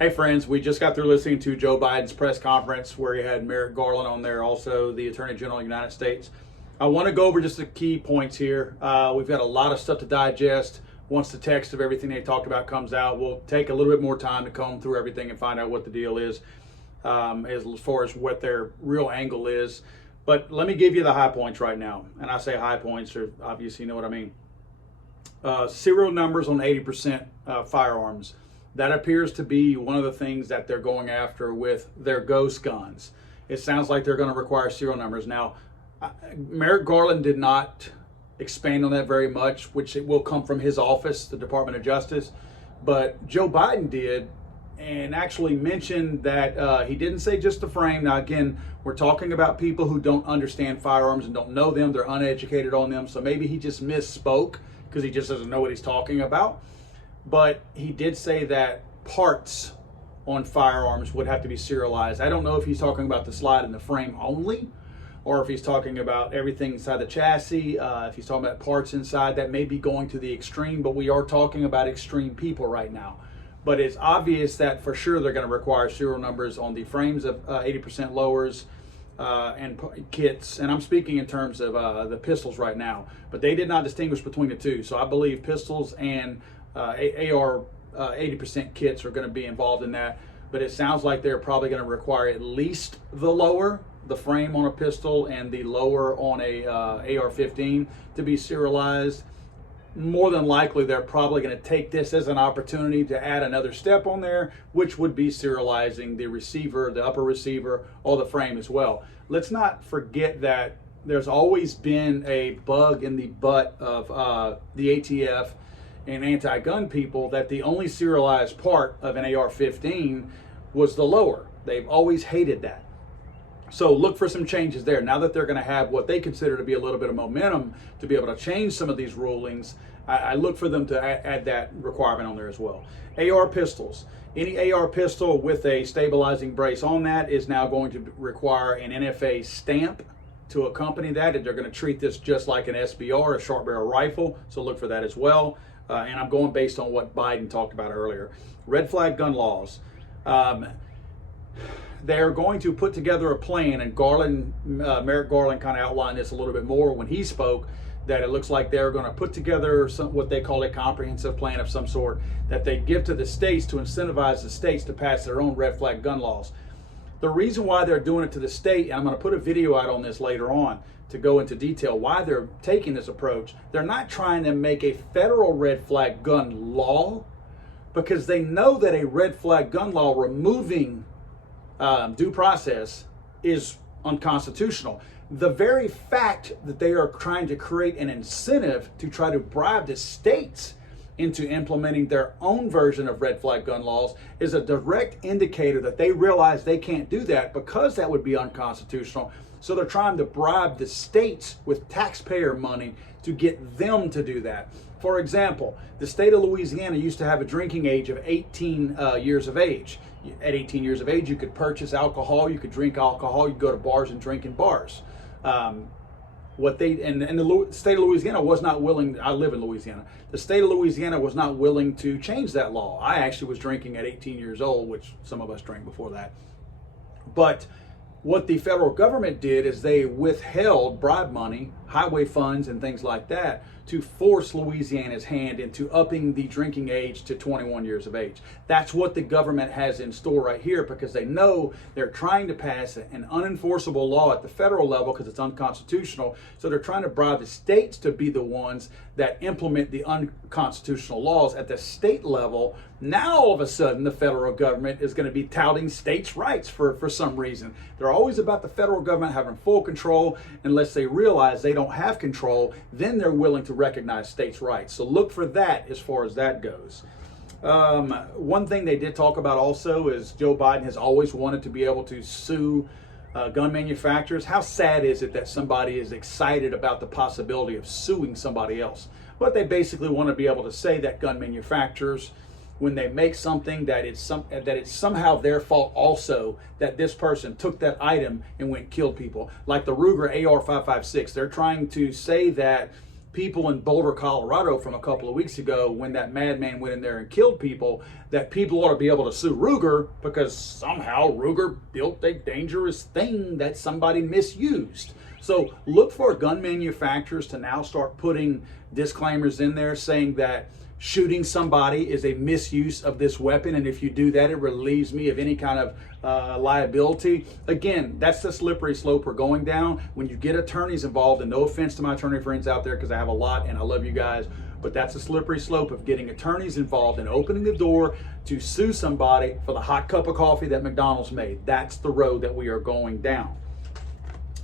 Hey friends, we just got through listening to Joe Biden's press conference where he had Merrick Garland on there, also the Attorney General of the United States. I want to go over just the key points here. We've got a lot of stuff to digest. Once the text of everything they talked about comes out, we'll take a little bit more time to comb through everything and find out what the deal is, as far as what their real angle is. But let me give you the high points right now. And I say high points, or obviously you know what I mean. Serial numbers on 80% firearms. That appears to be one of the things that they're going after with their ghost guns. It sounds like they're going to require serial numbers. Now, Merrick Garland did not expand on that very much, which it will come from his office, the Department of Justice. But Joe Biden did, and actually mentioned that he didn't say just the frame. Now, again, we're talking about people who don't understand firearms and don't know them. They're uneducated on them. So maybe he just misspoke because he just doesn't know what he's talking about. But he did say that parts on firearms would have to be serialized. I don't know if he's talking about the slide and the frame only, or if he's talking about everything inside the chassis. If he's talking about parts inside, that may be going to the extreme, but we are talking about extreme people right now. But it's obvious that for sure they're going to require serial numbers on the frames of 80% lowers and kits. And I'm speaking in terms of the pistols right now, but they did not distinguish between the two. So I believe pistols and AR 80% kits are going to be involved in that, but it sounds like they're probably going to require at least the frame on a pistol and the lower on a AR-15 to be serialized. More than likely, they're probably going to take this as an opportunity to add another step on there, which would be serializing the receiver, the upper receiver, or the frame as well. Let's not forget that there's always been a bug in the butt of the ATF and anti-gun people that the only serialized part of an AR-15 was the lower. They've always hated that. So look for some changes there. Now that they're going to have what they consider to be a little bit of momentum to be able to change some of these rulings, I look for them to add that requirement on there as well. AR pistols. Any AR pistol with a stabilizing brace on that is now going to require an NFA stamp to accompany that, and they're going to treat this just like an SBR, a short barrel rifle. So look for that as well. And I'm going based on what Biden talked about earlier. Red flag gun laws. They're going to put together a plan, and Merrick Garland kind of outlined this a little bit more when he spoke, that it looks like they're going to put together what they call a comprehensive plan of some sort that they give to the states to incentivize the states to pass their own red flag gun laws. The reason why they're doing it to the state, and I'm going to put a video out on this later on to go into detail why they're taking this approach. They're not trying to make a federal red flag gun law, because they know that a red flag gun law removing due process is unconstitutional. The very fact that they are trying to create an incentive to try to bribe the states into implementing their own version of red flag gun laws is a direct indicator that they realize they can't do that because that would be unconstitutional. So they're trying to bribe the states with taxpayer money to get them to do that. For example, the state of Louisiana used to have a drinking age of 18 years of age. At 18 years of age, you could purchase alcohol, you could drink alcohol, you could go to bars and drink in bars. The state of Louisiana was not willing. I live in Louisiana. The state of Louisiana was not willing to change that law. I actually was drinking at 18 years old, which some of us drank before that. But what the federal government did is they withheld bribe money, highway funds, and things like that to force Louisiana's hand into upping the drinking age to 21 years of age. That's what the government has in store right here, because they know they're trying to pass an unenforceable law at the federal level because it's unconstitutional. So they're trying to bribe the states to be the ones that implement the unconstitutional laws at the state level. Now all of a sudden the federal government is going to be touting states' rights for some reason. They're always about the federal government having full control. Unless they realize they don't have control, then they're willing to recognize states' rights. So look for that as far as that goes. One thing they did talk about also is Joe Biden has always wanted to be able to sue gun manufacturers. How sad is it that somebody is excited about the possibility of suing somebody else? But they basically want to be able to say that gun manufacturers, when they make something, that it's somehow their fault also that this person took that item and went and killed people. Like the Ruger AR-556, they're trying to say that people in Boulder, Colorado from a couple of weeks ago when that madman went in there and killed people, that people ought to be able to sue Ruger because somehow Ruger built a dangerous thing that somebody misused. So look for gun manufacturers to now start putting disclaimers in there saying that shooting somebody is a misuse of this weapon, and if you do that, it relieves me of any kind of liability. Again, that's the slippery slope we're going down when you get attorneys involved, and no offense to my attorney friends out there because I have a lot and I love you guys, but that's a slippery slope of getting attorneys involved and opening the door to sue somebody for the hot cup of coffee that McDonald's made. That's the road that we are going down.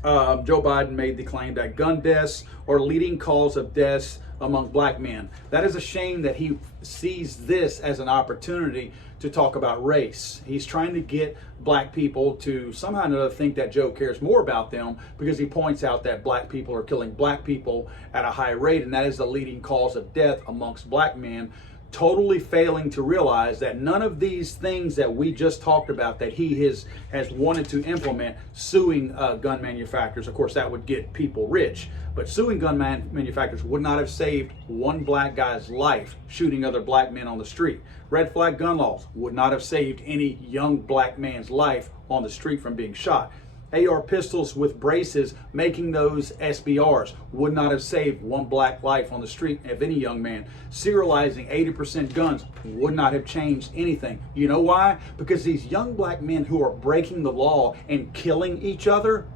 Joe Biden made the claim that gun deaths are leading cause of deaths among black men. That is a shame that he sees this as an opportunity to talk about race. He's trying to get black people to somehow or another think that Joe cares more about them because he points out that black people are killing black people at a high rate, and that is the leading cause of death amongst black men, totally failing to realize that none of these things that we just talked about that he has wanted to implement, suing gun manufacturers, of course that would get people rich, but suing gun manufacturers would not have saved one black guy's life shooting other black men on the street. Red flag gun laws would not have saved any young black man's life on the street from being shot. AR pistols with braces, making those SBRs, would not have saved one black life on the street of any young man. Serializing 80% guns would not have changed anything. You know why? Because these young black men who are breaking the law and killing each other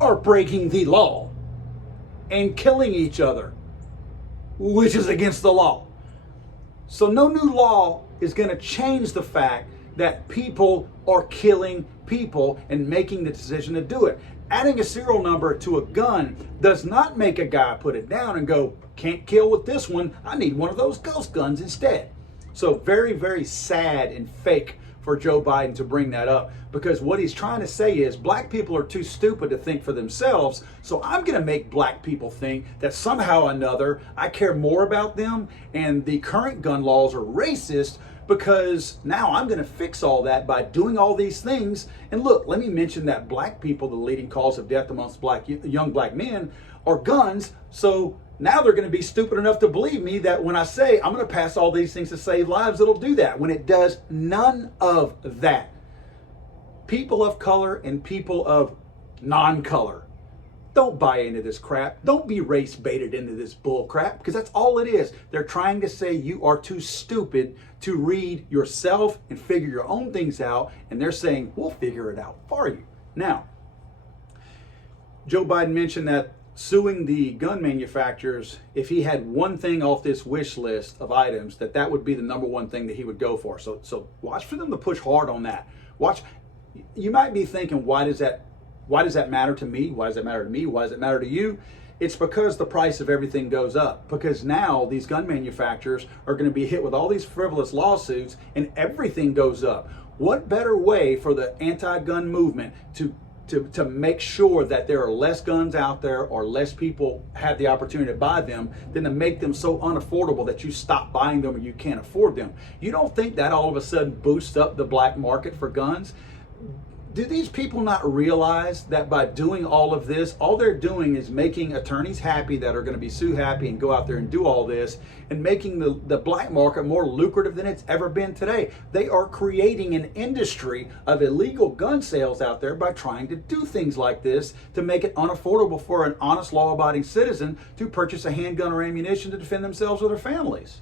are breaking the law and killing each other, which is against the law. So no new law is going to change the fact that people are killing people and making the decision to do it. Adding a serial number to a gun does not make a guy put it down and go, can't kill with this one, I need one of those ghost guns instead. So very, very sad and fake for Joe Biden to bring that up, because what he's trying to say is black people are too stupid to think for themselves, so I'm going to make black people think that somehow or another I care more about them, and the current gun laws are racist, because now I'm going to fix all that by doing all these things. And look, let me mention that black people, the leading cause of death amongst young black men, are guns. So now they're going to be stupid enough to believe me that when I say I'm going to pass all these things to save lives, it'll do that, when it does none of that. People of color and people of non-color, don't buy into this crap. Don't be race baited into this bull crap, because that's all it is. They're trying to say you are too stupid to read yourself and figure your own things out, and they're saying we'll figure it out for you. Now, Joe Biden mentioned that suing the gun manufacturers, if he had one thing off this wish list of items, that would be the number one thing that he would go for. So watch for them to push hard on that. Watch. You might be thinking, why does that matter to me? Why does that matter to me? Why does it matter to you? It's because the price of everything goes up. Because now these gun manufacturers are going to be hit with all these frivolous lawsuits and everything goes up. What better way for the anti-gun movement to make sure that there are less guns out there or less people have the opportunity to buy them than to make them so unaffordable that you stop buying them or you can't afford them? You don't think that all of a sudden boosts up the black market for guns? Do these people not realize that by doing all of this, all they're doing is making attorneys happy that are going to be sue happy and go out there and do all this, and making the black market more lucrative than it's ever been today? They are creating an industry of illegal gun sales out there by trying to do things like this to make it unaffordable for an honest, law-abiding citizen to purchase a handgun or ammunition to defend themselves or their families.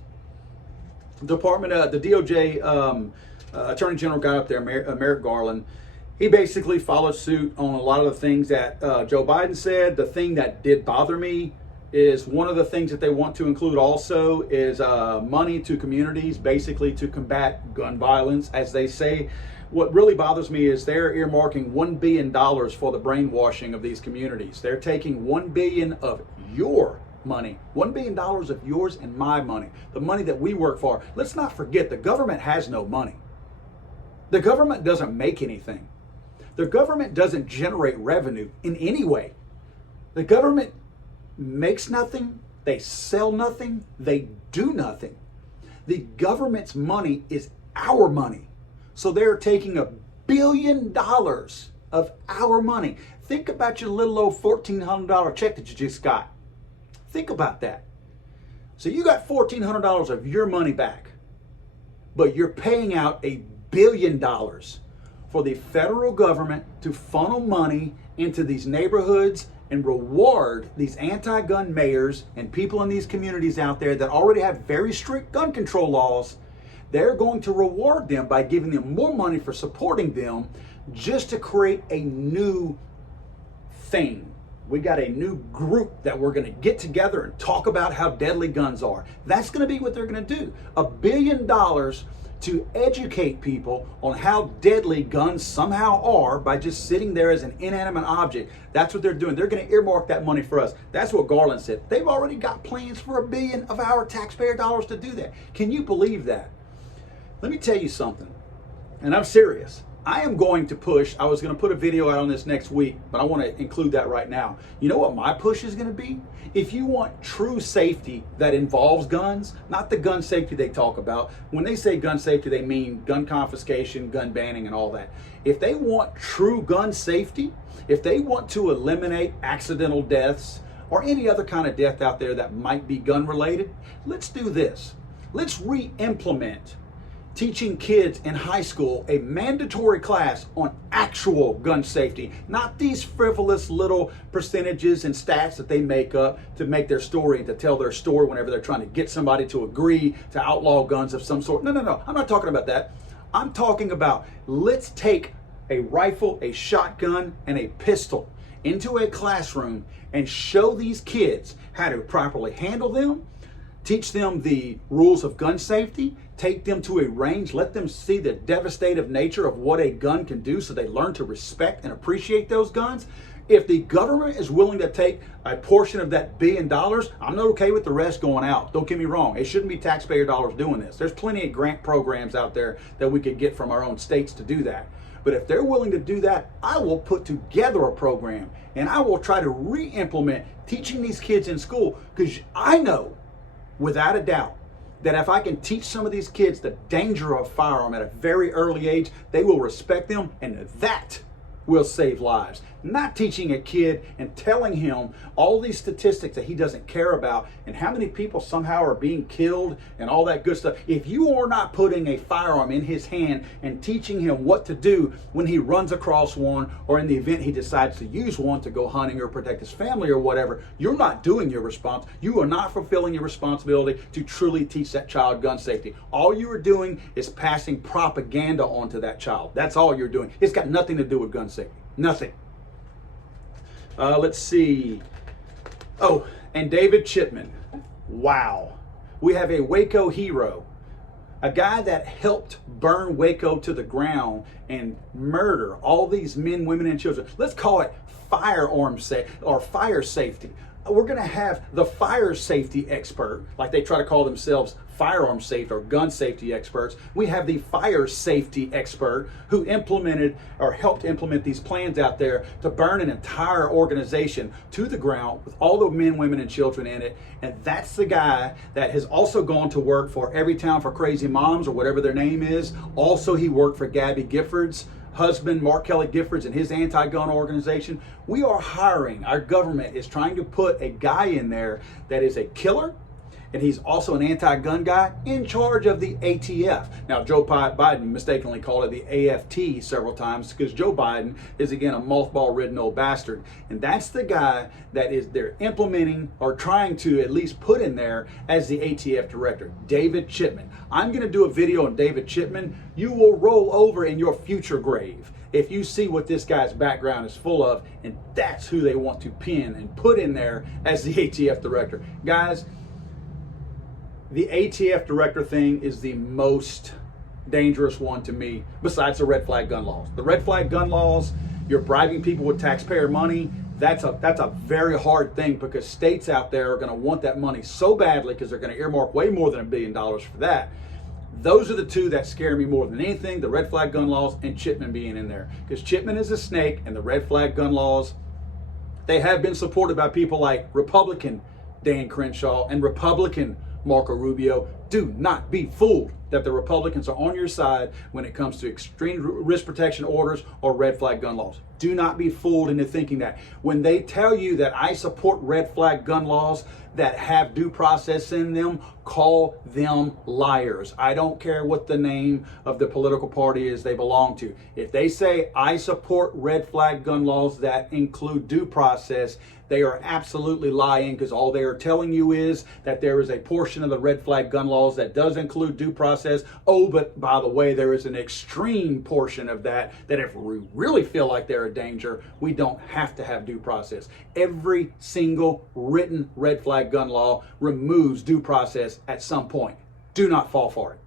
The DOJ Attorney General guy up there, Merrick Garland, he basically followed suit on a lot of the things that Joe Biden said. The thing that did bother me is one of the things that they want to include also is money to communities, basically to combat gun violence, as they say. What really bothers me is they're earmarking $1 billion for the brainwashing of these communities. They're taking $1 billion of your money, $1 billion of yours and my money, the money that we work for. Let's not forget, the government has no money. The government doesn't make anything. The government doesn't generate revenue in any way. The government makes nothing, they sell nothing, they do nothing. The government's money is our money. So they're taking $1 billion of our money. Think about your little old $1,400 check that you just got. Think about that. So you got $1,400 of your money back, but you're paying out $1 billion for the federal government to funnel money into these neighborhoods and reward these anti-gun mayors and people in these communities out there that already have very strict gun control laws. They're going to reward them by giving them more money for supporting them just to create a new thing. We got a new group that we're going to get together and talk about how deadly guns are. That's going to be what they're going to do. $1 billion to educate people on how deadly guns somehow are by just sitting there as an inanimate object. That's what they're doing. They're going to earmark that money for us. That's what Garland said. They've already got plans for $1 billion of our taxpayer dollars to do that. Can you believe that? Let me tell you something, and I'm serious. I am going to push. I was going to put a video out on this next week, but I want to include that right now. You know what my push is going to be? If you want true safety that involves guns, not the gun safety they talk about. When they say gun safety, they mean gun confiscation, gun banning, and all that. If they want true gun safety, if they want to eliminate accidental deaths or any other kind of death out there that might be gun related, let's do this. Let's re-implement teaching kids in high school a mandatory class on actual gun safety, not these frivolous little percentages and stats that they make up to make their story and to tell their story whenever they're trying to get somebody to agree to outlaw guns of some sort. No. I'm not talking about that. I'm talking about let's take a rifle, a shotgun, and a pistol into a classroom and show these kids how to properly handle them, teach them the rules of gun safety, take them to a range, let them see the devastative nature of what a gun can do so they learn to respect and appreciate those guns. If the government is willing to take a portion of that $1 billion, I'm not okay with the rest going out. Don't get me wrong. It shouldn't be taxpayer dollars doing this. There's plenty of grant programs out there that we could get from our own states to do that. But if they're willing to do that, I will put together a program and I will try to re-implement teaching these kids in school, because I know without a doubt that if I can teach some of these kids the danger of a firearm at a very early age, they will respect them, and that will save lives. Not teaching a kid and telling him all these statistics that he doesn't care about and how many people somehow are being killed and all that good stuff. If you are not putting a firearm in his hand and teaching him what to do when he runs across one, or in the event he decides to use one to go hunting or protect his family or whatever, you're not doing your response. You are not fulfilling your responsibility to truly teach that child gun safety. All you are doing is passing propaganda onto that child. That's all you're doing. It's got nothing to do with gun safety. Nothing. Let's see. Oh, and David Chipman. Wow. We have a Waco hero. A guy that helped burn Waco to the ground and murder all these men, women, and children. Let's call it firearm or fire safety. We're going to have the fire safety expert, like they try to call themselves firearm safety or gun safety experts. We have the fire safety expert who implemented or helped implement these plans out there to burn an entire organization to the ground with all the men, women, and children in it. And that's the guy that has also gone to work for Everytown for Crazy Moms, or whatever their name is. Also, he worked for Gabby Giffords' husband, Mark Kelly Giffords, and his anti-gun organization. We are hiring, our government is trying to put a guy in there that is a killer, and he's also an anti-gun guy in charge of the ATF. Now, Joe Biden mistakenly called it the AFT several times, because Joe Biden is, again, a mothball-ridden old bastard. And that's the guy that is they're implementing or trying to at least put in there as the ATF director, David Chipman. I'm going to do a video on David Chipman. You will roll over in your future grave if you see what this guy's background is full of, and that's who they want to pin and put in there as the ATF director. Guys, the ATF director thing is the most dangerous one to me, besides the red flag gun laws. The red flag gun laws, you're bribing people with taxpayer money. That's a very hard thing, because states out there are going to want that money so badly, because they're going to earmark way more than $1 billion for that. Those are the two that scare me more than anything, the red flag gun laws and Chipman being in there. Because Chipman is a snake, and the red flag gun laws, they have been supported by people like Republican Dan Crenshaw and Republican Marco Rubio, Do not be fooled that the Republicans are on your side when it comes to extreme risk protection orders or red flag gun laws. Do not be fooled into thinking that. When they tell you that I support red flag gun laws that have due process in them, call them liars. I don't care what the name of the political party is they belong to. If they say I support red flag gun laws that include due process, they are absolutely lying, because all they are telling you is that there is a portion of the red flag gun laws that does include due process. Oh, but by the way, there is an extreme portion of that if we really feel like they're a danger, we don't have to have due process. Every single written red flag gun law removes due process at some point. Do not fall for it.